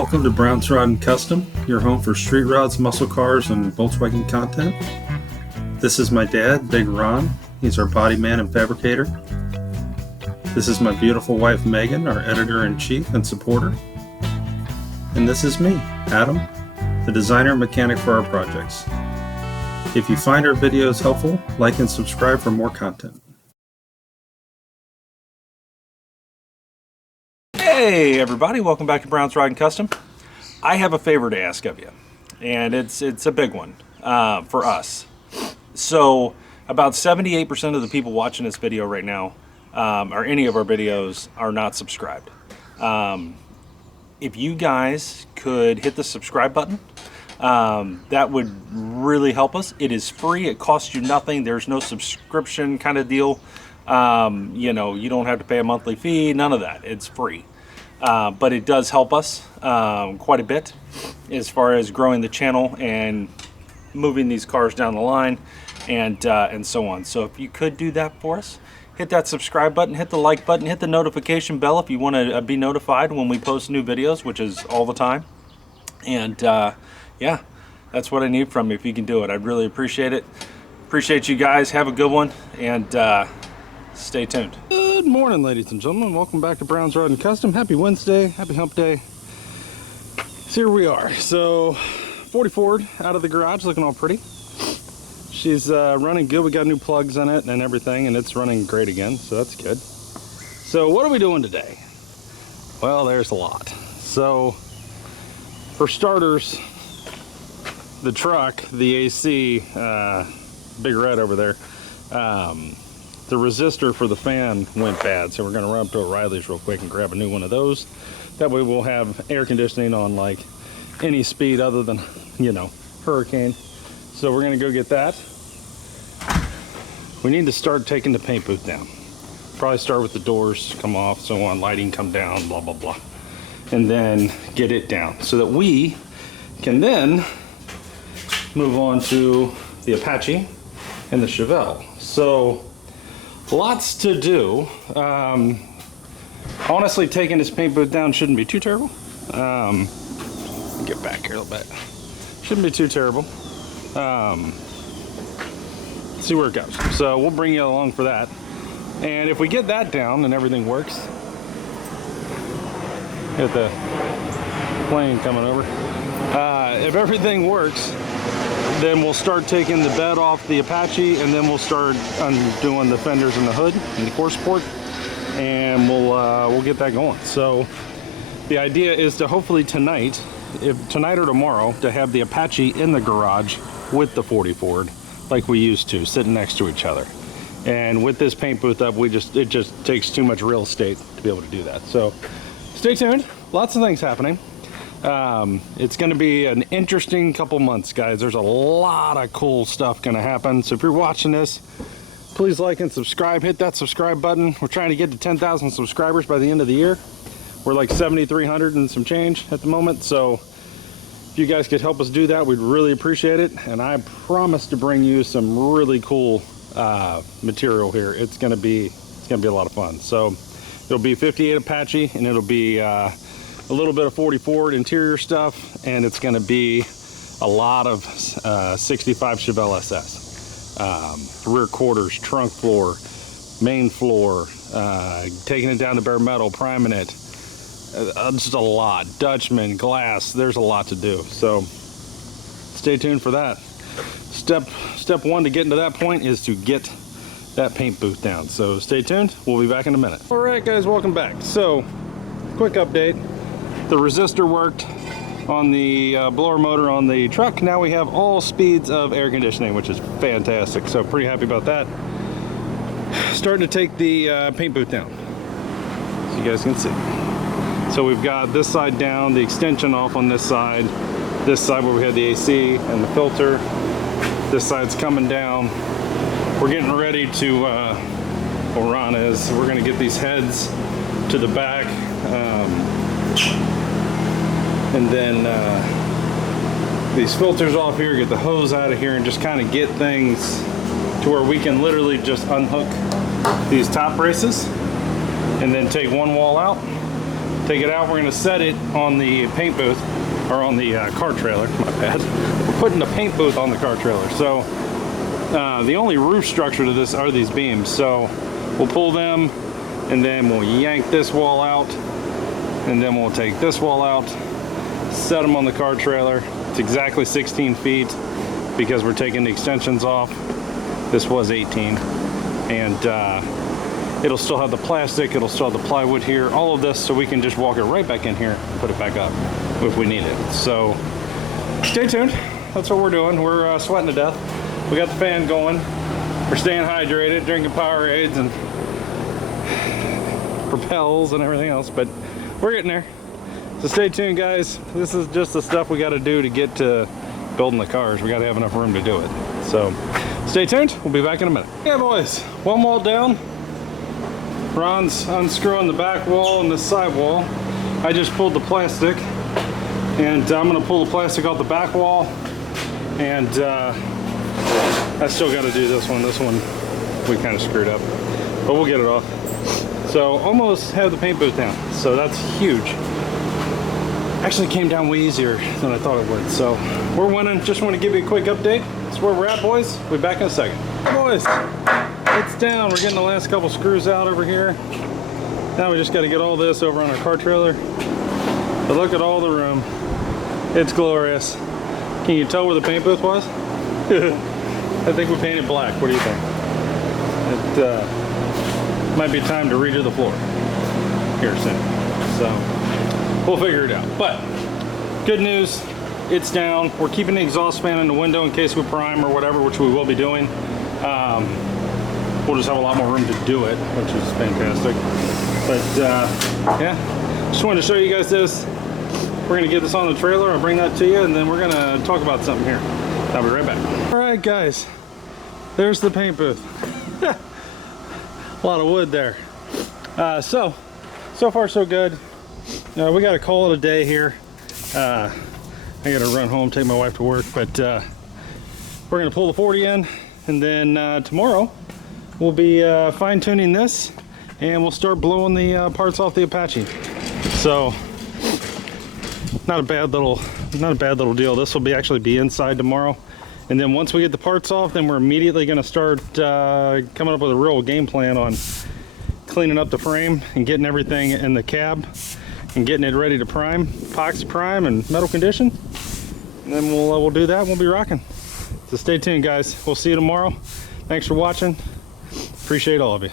Welcome to Brown's Rod and Custom, your home for street rods, muscle cars, and Volkswagen content. This is my dad, Big Ron. He's our body man and fabricator. This is my beautiful wife, Megan, our editor-in-chief and supporter. And this is me, Adam, the designer and mechanic for our projects. If you find our videos helpful, like and subscribe for more content. Hey everybody, welcome back to Brown's Rod and Custom. I have a favor to ask of you, and it's a big one for us. So about 78% of the people watching this video right now, or any of our videos, are not subscribed. If you guys could hit the subscribe button, that would really help us. It is free, it costs you nothing, there's no subscription kind of deal. You know, you don't have to pay a monthly fee, none of that, it's free. But it does help us quite a bit as far as growing the channel and moving these cars down the line and so on. So if you could do that for us, hit that subscribe button, hit the like button, hit the notification bell if you want to be notified when we post new videos, which is all the time. And yeah, that's what I need from you if you can do it. I'd really appreciate it. Appreciate you guys. Have a good one, and stay tuned. Good morning, ladies and gentlemen. Welcome back to Brown's Rod and Custom. Happy Wednesday. Happy hump day. So here we are. So 40 Ford out of the garage, looking all pretty. She's running good. We got new plugs in it and everything, and it's running great again, so that's good. So what are we doing today? Well, there's a lot. So for starters, the truck, the AC, Big Red over there, the resistor for the fan went bad, so we're going to run up to O'Reilly's real quick and grab a new one of those. That way we'll have air conditioning on like any speed other than, you know, hurricane. So we're going to go get that. We need to start taking the paint booth down. Probably start with the doors come off, so on, lighting come down, blah blah blah, and then get it down so that we can then move on to the Apache and the Chevelle. So lots to do. Honestly, taking this paint booth down shouldn't be too terrible. Get back here a little bit. Shouldn't be too terrible. See where it goes. So we'll bring you along for that. And if we get that down and everything works, get the plane coming over. If everything works, then we'll start taking the bed off the Apache, and then we'll start undoing the fenders and the hood and the core support, and we'll get that going. So the idea is to hopefully tonight or tomorrow, to have the Apache in the garage with the 40 Ford like we used to, sitting next to each other. And with this paint booth up, it just takes too much real estate to be able to do that. So stay tuned. Lots of things happening. It's going to be an interesting couple months, guys. There's a lot of cool stuff going to happen. So if you're watching this, please like and subscribe. Hit that subscribe button. We're trying to get to 10,000 subscribers by the end of the year. We're like 7,300 and some change at the moment. So if you guys could help us do that, we'd really appreciate it. And I promise to bring you some really cool material here. It's gonna be a lot of fun. So it'll be 58 Apache, and it'll be a little bit of 40 Ford interior stuff, and it's gonna be a lot of 65 Chevelle SS. Rear quarters, trunk floor, main floor, taking it down to bare metal, priming it. Just a lot. Dutchman, glass, there's a lot to do. So stay tuned for that. Step one to getting to that point is to get that paint booth down. So stay tuned. We'll be back in a minute. All right, guys, welcome back. So quick update. The resistor worked on the blower motor on the truck. Now we have all speeds of air conditioning, which is fantastic. So pretty happy about that. Starting to take the paint booth down, so you guys can see. So we've got this side down, the extension off on this side where we had the AC and the filter. This side's coming down. We're getting ready to, well, Ron is, we're gonna get these heads to the back, and then these filters off here, get the hose out of here, and just kind of get things to where we can literally just unhook these top braces and then take one wall out, take it out. We're gonna set it on the paint booth, or on the car trailer, my bad. We're putting the paint booth on the car trailer. So the only roof structure to this are these beams. So we'll pull them, and then we'll yank this wall out, and then we'll take this wall out, set them on the car trailer. It's exactly 16 feet because we're taking the extensions off. This was 18, and it'll still have the plastic, it'll still have the plywood here, all of this, so we can just walk it right back in here and put it back up if we need it. So stay tuned. That's what we're doing. We're sweating to death. We got the fan going. We're staying hydrated, drinking Powerades and Propels and everything else, but we're getting there. So stay tuned, guys. This is just the stuff we got to do to get to building the cars. We got to have enough room to do it. So stay tuned. We'll be back in a minute. Yeah, boys, one wall down. Ron's unscrewing the back wall and the side wall. I just pulled the plastic, and I'm gonna pull the plastic off the back wall, and I still got to do this one. This one we kind of screwed up, but we'll get it off. So almost have the paint booth down, so that's huge. Actually came down way easier than I thought it would. So we're winning. Just want to give you a quick update. That's where we're at, boys. We'll be back in a second. Hey, boys, it's down. We're getting the last couple screws out over here. Now we just got to get all this over on our car trailer. But look at all the room. It's glorious. Can you tell where the paint booth was? I think we painted black. What do you think? It might be time to redo the floor here soon. So we'll figure it out. But good news, it's down. We're keeping the exhaust fan in the window in case we prime or whatever, which we will be doing. We'll just have a lot more room to do it, which is fantastic. But yeah, just wanted to show you guys this. We're gonna get this on the trailer. I'll bring that to you, and then we're gonna talk about something here. I'll be right back. All right, guys, there's the paint booth. A lot of wood there. So far so good. We got to call it a day here. I got to run home, take my wife to work, but we're going to pull the 40 in, and then tomorrow we'll be fine-tuning this, and we'll start blowing the parts off the Apache. So not a bad little deal. This will actually be inside tomorrow, and then once we get the parts off, then we're immediately going to start coming up with a real game plan on cleaning up the frame and getting everything in the cab and getting it ready to prime, epoxy prime and metal condition. And then we'll do that. We'll be rocking. So stay tuned, guys. We'll see you tomorrow. Thanks for watching. Appreciate all of you.